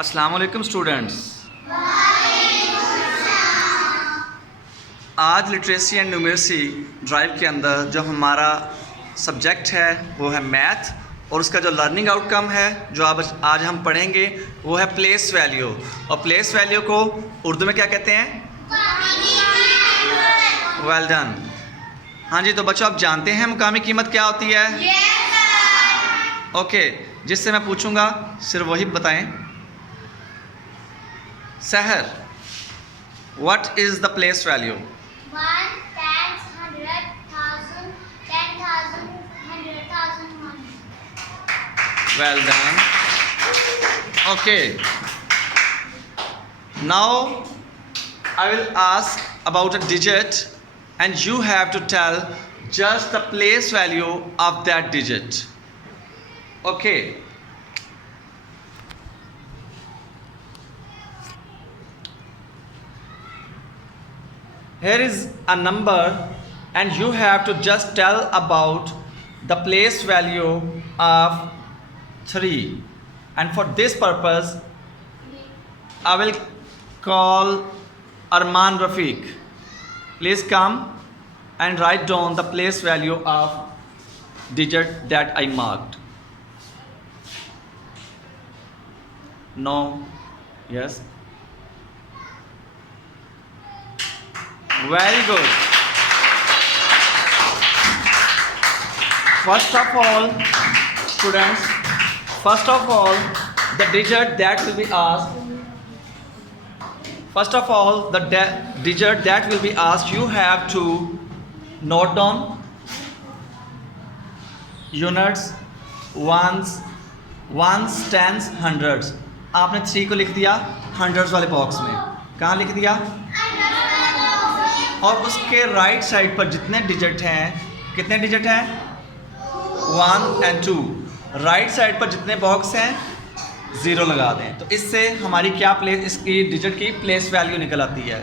अस्सलाम वालेकुम स्टूडेंट्स। आज लिटरेसी एंड न्यूमेरेसी ड्राइव के अंदर जो हमारा सब्जेक्ट है वो है मैथ, और उसका जो लर्निंग आउटकम है जो आज हम पढ़ेंगे वो है प्लेस वैल्यू। और प्लेस वैल्यू को उर्दू में क्या कहते हैं? Well done. हाँ जी, तो बच्चों आप जानते हैं मुकामी कीमत क्या होती है? ओके, जिससे मैं पूछूंगा सिर्फ वही बताएं। सहर, what is the place value? 1, 10, 100,000, 10,000, 100,000. Well done. Okay. Now I will ask about a digit and you have to tell just the place value of that digit. Okay. Here is a number and you have to just tell about the place value of 3, and for this purpose I will call Arman Rafiq. Please come and write down the place value of digit that I marked. No? Yes? Very good. First of all, students, the digit that will be asked, digit that will be asked, you have to note down units, ones, tens, hundreds. आपने 3 को लिख दिया हंड्रेड्स वाले बॉक्स में। कहाँ लिख दिया? और उसके राइट साइड पर जितने डिजिट हैं, कितने डिजिट हैं? 1 and 2। राइट साइड पर जितने बॉक्स हैं 0 लगा दें। तो इससे हमारी क्या प्लेस, इसकी डिजिट की प्लेस वैल्यू निकल आती है।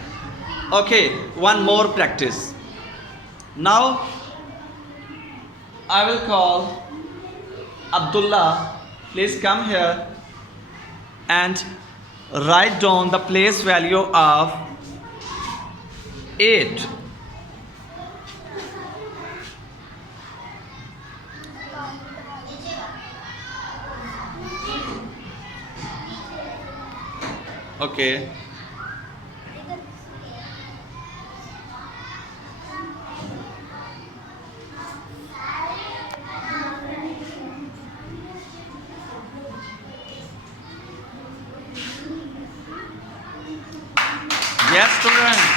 Okay, one more practice. Now I will call Abdullah. Please come here and write down the place value of 8. Okay. Yes, students.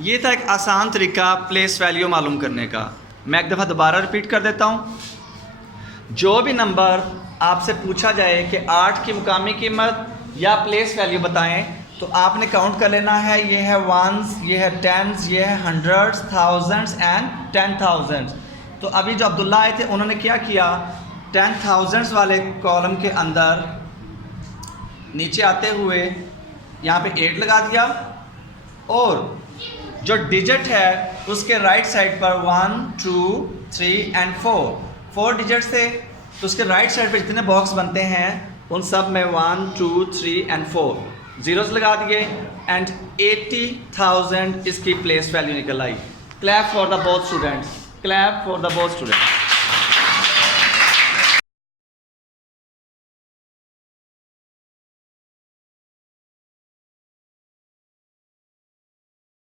ये था एक आसान तरीका प्लेस वैल्यू मालूम करने का। मैं एक दफ़ा दोबारा रिपीट कर देता हूँ। जो भी नंबर आपसे पूछा जाए कि 8 की मुकामी कीमत या प्लेस वैल्यू बताएं, तो आपने काउंट कर लेना है। ये है वंस, ये है टेंस, ये है हंड्रेड्स, थाउजेंड्स एंड 10,000। तो अभी जो अब्दुल्ला आए थे उन्होंने क्या किया, 10,000 वाले कॉलम के अंदर नीचे आते हुए यहाँ पे 8 लगा दिया, और जो डिजिट है उसके राइट साइड पर 1, 2, 3 एंड 4 डिजिट थे। तो उसके राइट साइड पर जितने बॉक्स बनते हैं उन सब में 1, 2, 3 एंड 4 जीरोस लगा दिए, एंड 80,000 इसकी प्लेस वैल्यू निकल आई। Clap for the both students, clap for the both students.